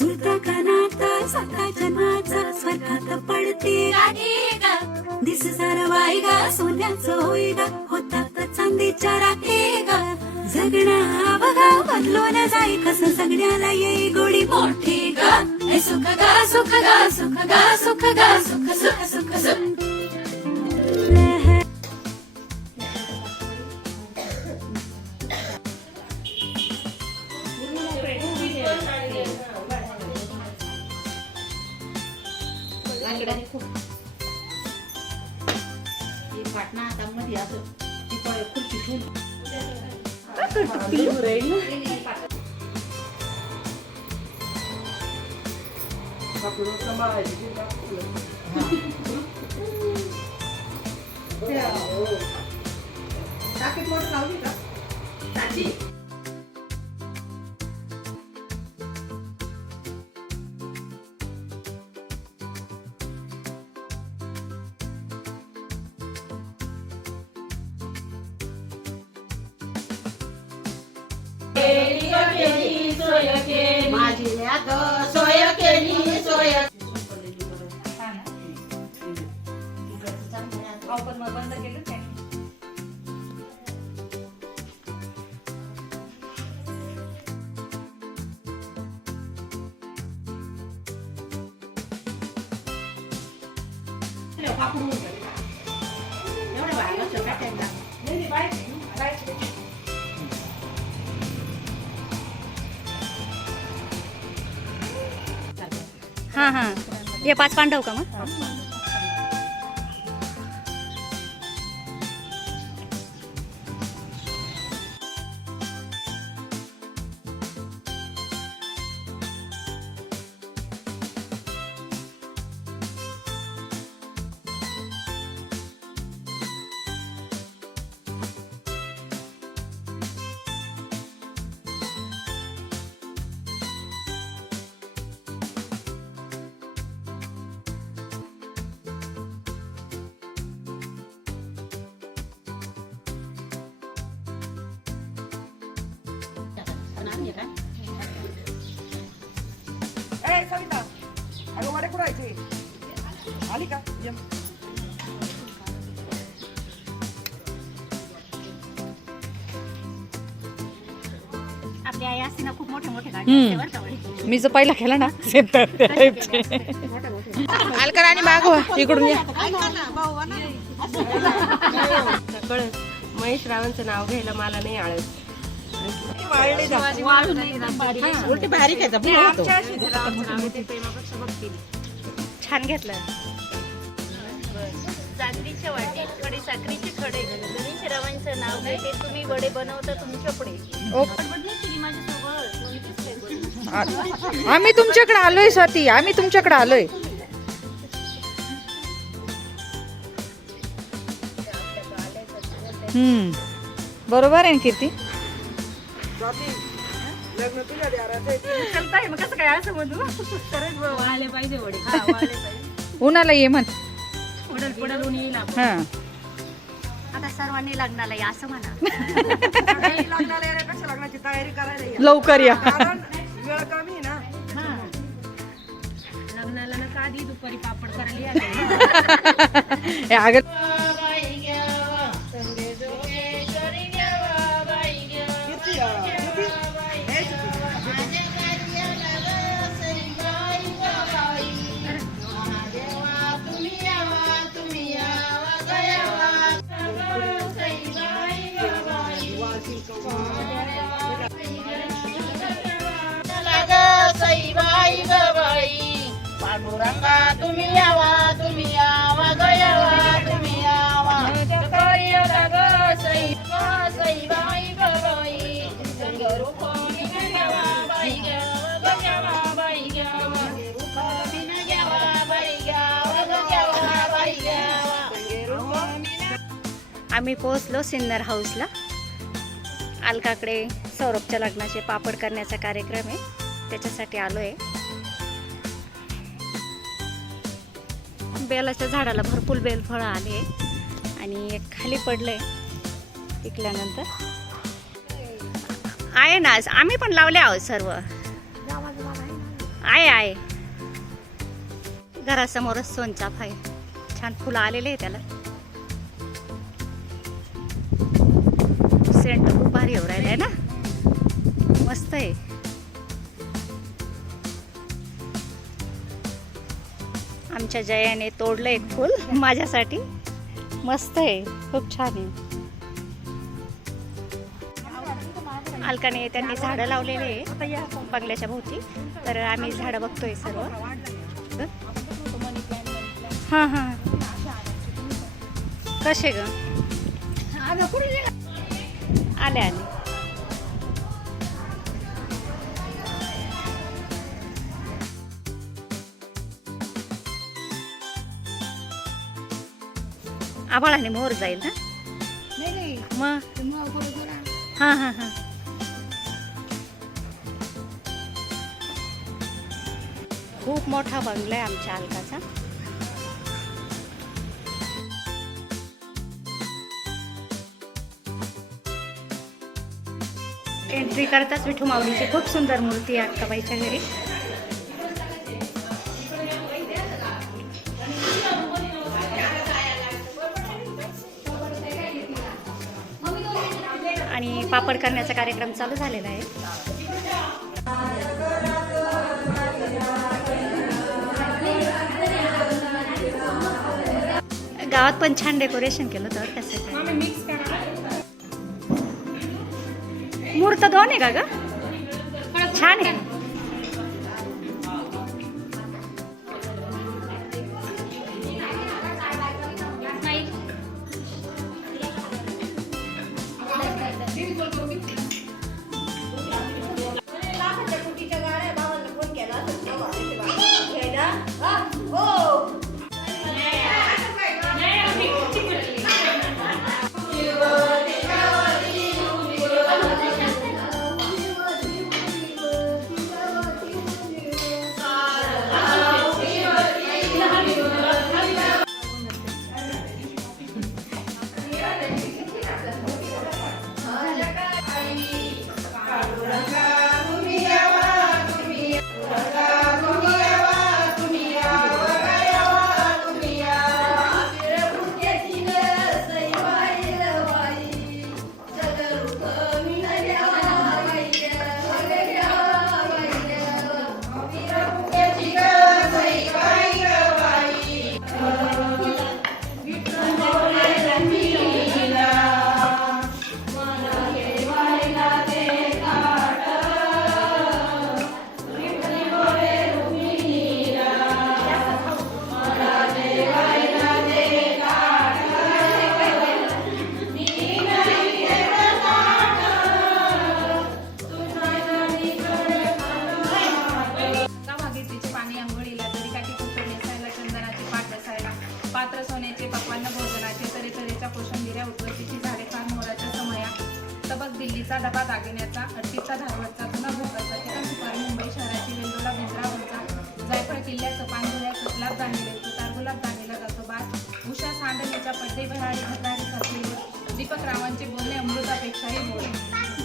जुळता कानात सकाळच्या नाचा स्वर्गात पडते. दिस सारवाई गा सोन्याचं होई गा होतात चांदीच्या राखे गा. जगणं बघा बदलून जाई कसं जगण्याला येई गोडी. मोठी गा. सुख गा सुख गा सुख गा सुख गा सुख सुख सुख सुख. पाटणा आता मध्ये असं ती प- खुर्ची ठेवून टाकीत मोटर लावली का एवढं बाहेर असं टाकायला हा हा हे पाच पांडव का मग ए सविता अगं वडे कुठं आहे ते आली का ये. आपली आई असते ना खूप मोठे मोठे हम्म. गाडी मी जो पहिला खेळला ना अलकर आणि मागवा इकडून या महेश रावांचं नाव घ्यायला मला नाही आळस उलटी छान घेतलं. चांदीचे वाटे कडे साखरीचे खडे. गणेश रावांचं नाव घेते तुम्ही वडे बनवता तुमच्यापुढे. आम्ही तुमच्याकडे आलोय स्वाती. आम्ही तुमच्याकडे आलोय. हम्म. बरोबर आहे ना कीर्ती? लग्न. मग कसं काय असं म्हणू? खरंच वाळले पाहिजे वडे हा वाळले पाहिजे. उन्हाला ये म्हण. पडल पडल ऊन येईल आपण. हा. आता सर्वांनी लग्नाला या असं म्हणा. लग्नाची तयारी करायला ये. लवकर या. कारण वेळ कमी आहे ना. लग्नाला ना का आधी दुपारी पापड करायला या. हे अगं आम्ही पोहोचलो सिन्नर हाऊसला. अलकाकडे सौरभच्या लग्नाचे पापड करण्याचा कार्यक्रम आहे. त्याच्यासाठी आलो आहे बेलाच्या झाडाला भरपूर बेलफळं आले. आणि एक खाली पडलंय. पिकल्यानंतर. आहे ना आम्ही पण लावले आहोत सर्व. आहे आहे. घरासमोरच सोनचाफ आहे. छान फुलं आलेले आहे त्याला. आमच्या जयाने तोडलं एक फुल माझ्यासाठी. मस्त आहे. खूप छान आहे. अलकाने त्यांनी झाडं लावलेले आहे बंगल्याच्या भोवती. तर आम्ही झाडं बघतोय सर्व. हां हां. कसे ग? आले आले. आभाळाने मोर जाईल ना? मग? हां हां हां. खूप मोठा बंगला आहे आमच्या अलकाचा. एंट्री करताच विठू माऊलीची खूप सुंदर मूर्ती आहे अक्काबाईच्या घरी. आणि पापड करण्याचा कार्यक्रम चालू झालेला आहे. गावात पण छान डेकोरेशन केलं होतं त्यासाठी. मूर्त दोन आहे का ग? छान आहे.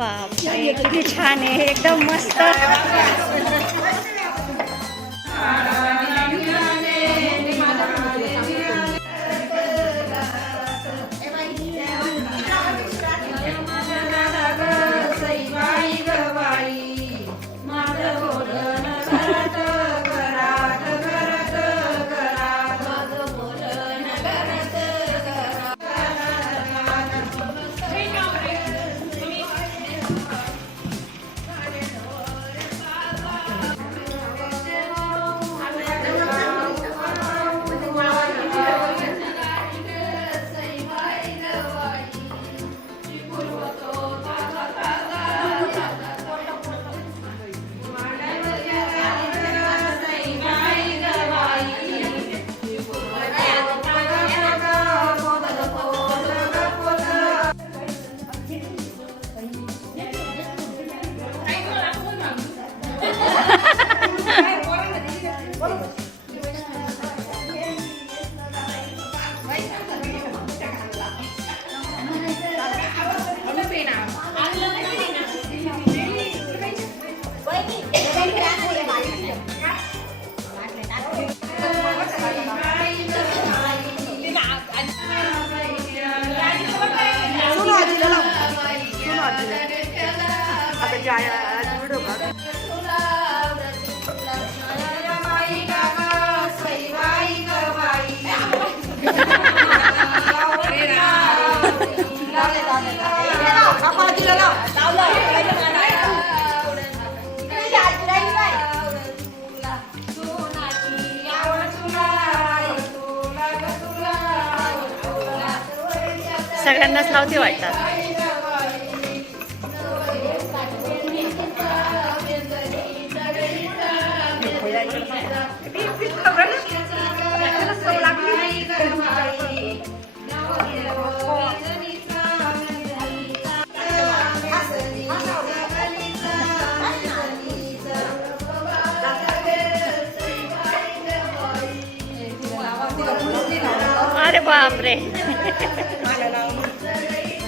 बापरे किती छान आहे एकदम मस्त. सगळ्यांनाच लावते वाटतात. अरे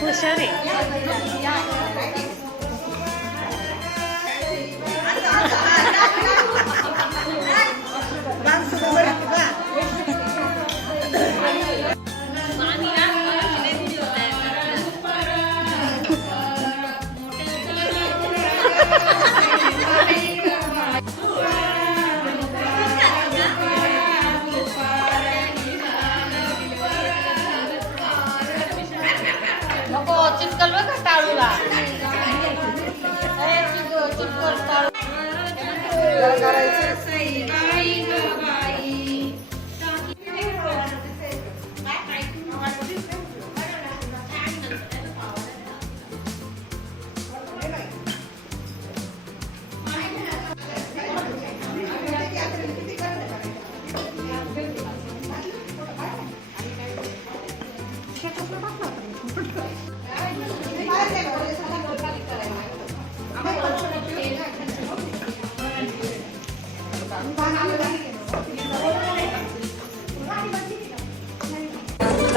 बापरे बघ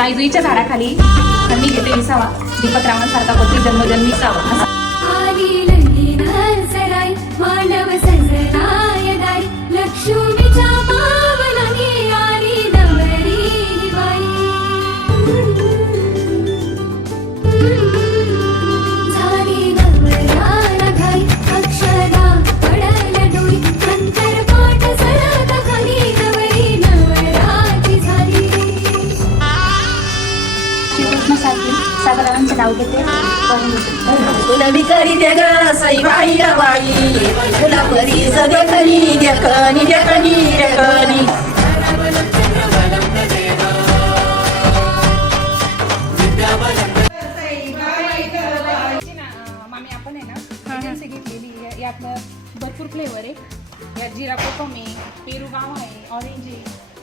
जाईजुईच्या झाडाखाली मी घेते विसावा दीपक रावांसारखा पती जन्मजन्मी सावा देखनी देखनी देखनी मामी आपण आहे ना एजन्सी घेतलेली आहे. यात भरपूर फ्लेवर आहे. यात जिरा कोकम आहे पेरू गाव आहे ऑरेंज आहे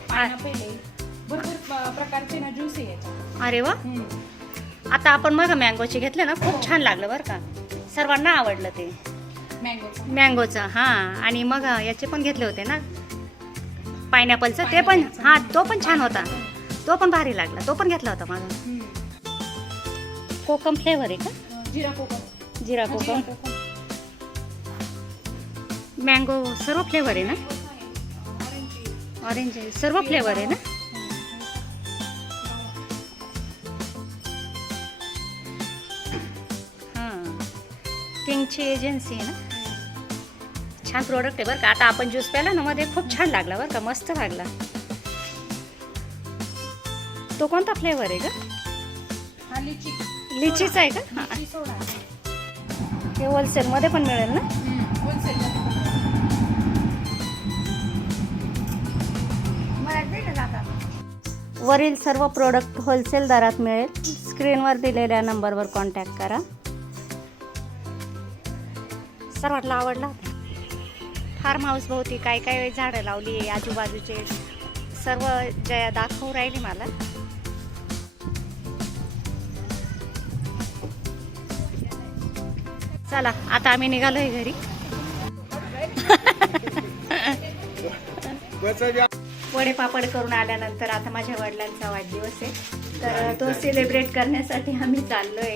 पायनॅपल आहे. भरपूर प्रकारचे ना ज्यूस आहे याच्यात. अरे वा. आता आपण मग मँगोचे घेतले ना खूप छान लागलं बरं का. सर्वांना आवडलं ते. मँगोचा. मँगोचं हां. आणि मग याचे पण घेतले होते ना? पायनॅपलचं? ते पण हां तो पण छान होता. तो पण भारी लागला. तो पण घेतला होता माझा. कोकम फ्लेवर आहे का? जिरा कोकम. जिरा कोकम. मँगो सर्व फ्लेवर आहे ना? ऑरेंज आहे. सर्व फ्लेवर आहे ना? हां. किंगची एजन्सी आहे ना? छान प्रोडक्ट आहे बरं का. आता आपण ज्यूस प्याला ना मध्ये खूप छान लागला बरं का मस्त लागला. तो कोणता फ्लेवर आहे का लिची. लिचीचा आहे का? हां. लिची सोडा. होलसेलमध्ये पण मिळेल ना? होलसेल वरील सर्व प्रोडक्ट होलसेल दरात मिळेल. स्क्रीनवर दिलेल्या नंबरवर कॉन्टॅक्ट करा. सर्वांना आवडला? फार्म हाऊस भोवती काय काय झाडं लावली आहे आजूबाजूचे सर्व जया दाखवू राहिली मला. चला आता आम्ही निघालोय घरी. वडे पापड करून आल्यानंतर आता माझ्या वडिलांचा वाढदिवस आहे. तर तो सेलिब्रेट करण्यासाठी आम्ही चाललोय.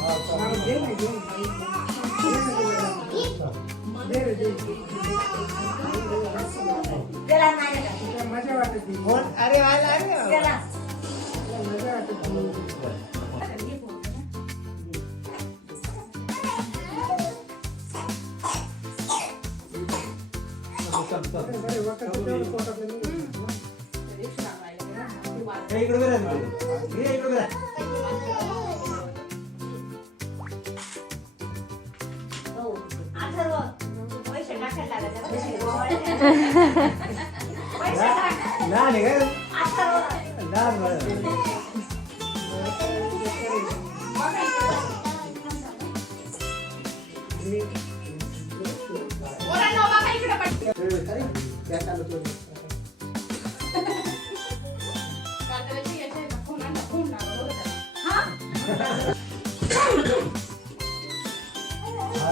बाप्पा पोरांनो,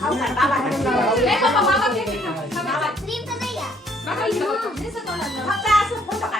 खाऊ घाल. धर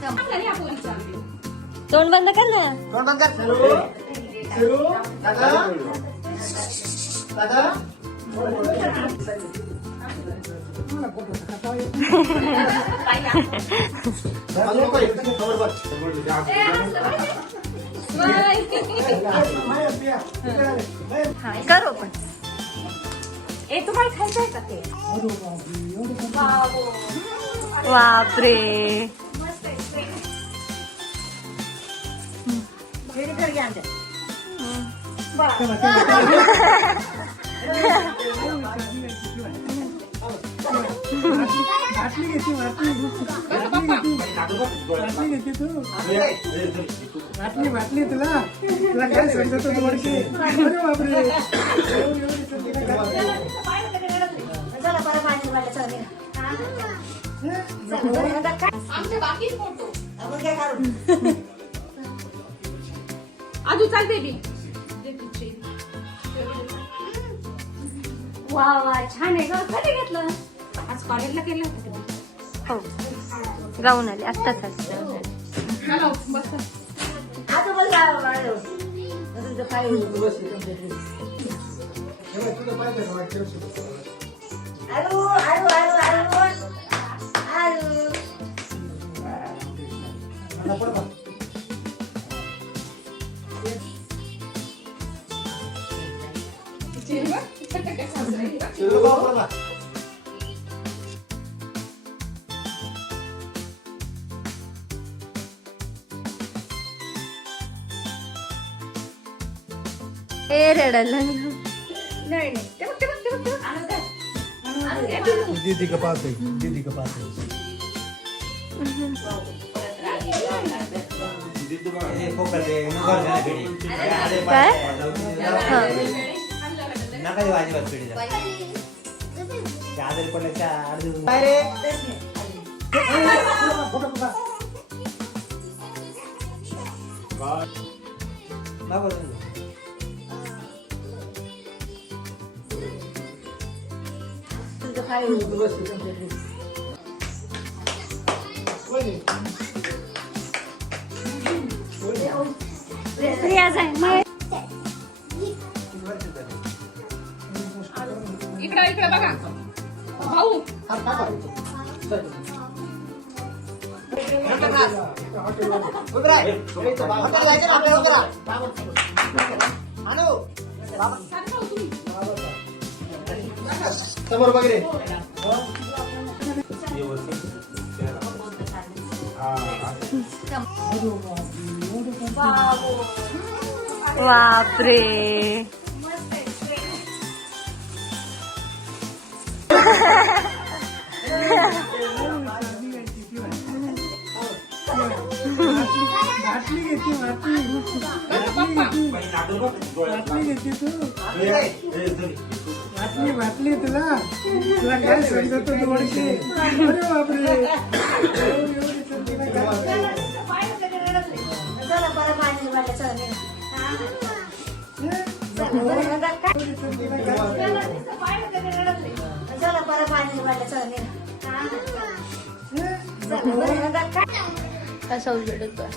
चांगला नाही हा पोरीचा. तोंड बंद कर. ना करू पण. ए तुम्हाला खायचं आहे का ते बापरे बाटली घेते बाटली बाटली तू बाटली बाटली तुला तुला काय समजत वडके अरे बापरे अजून चाल बेबी वा वा छान आहे ग. कधी घेतलं? हो. जाऊन आले. आत्ताच असतं चला ए रडला दीदी के पास है दीदी के पास है. काय रियाज आहे मग इकडं इकडं बघा. भाऊ. समोर बघ रे बापरे घेते तू बाटली बाटली तुला. तुला काय समजत तू वडके अरे बापरे. एवढी थंडी नाही? एवढी थंडी नाही?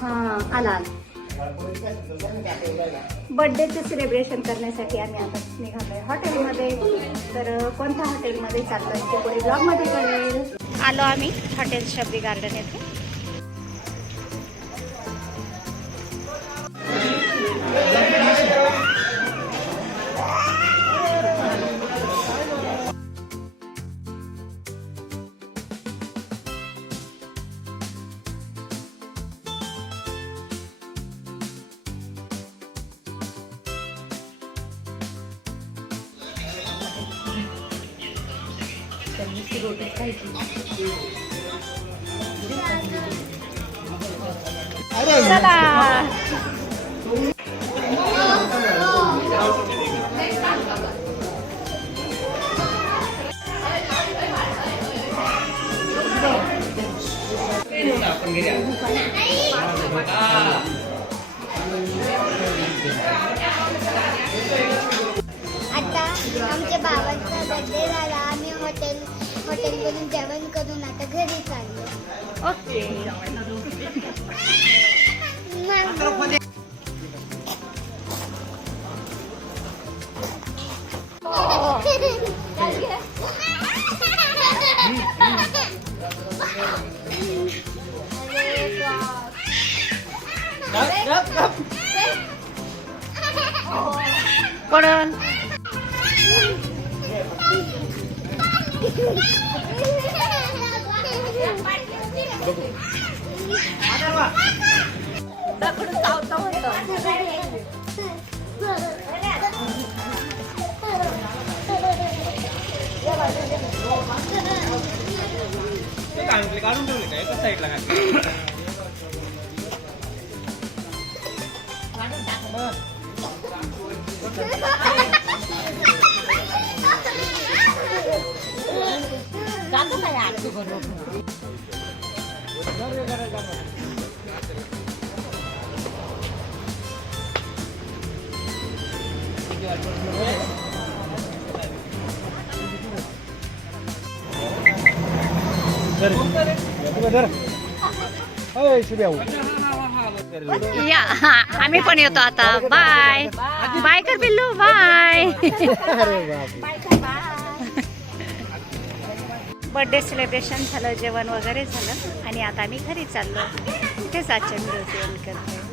हा आला. बर्थडेचं सेलिब्रेशन करण्यासाठी आम्ही आता निघालोय हॉटेलमध्ये तर कोणत्या हॉटेलमध्ये चाललोय ते पुढे ब्लॉगमध्ये कळेल. आलो आम्ही हॉटेल शबरी गार्डन येथे. चला आता आमच्या बाबांचा बर्थडे झाला आम्ही हॉटेल हॉटेलमधून जेवण करून आता घरी चाललो ओके मग पडल अय, शिव्या. या आम्ही पण येतो आता. बाय बाय कर पिल्लू बाय बर्थडे सेलिब्रेशन झालं जेवण वगैरे झालं. आणि आता आम्ही घरी चाललो. इथेच आजच्या व्हिडिओ एंड करते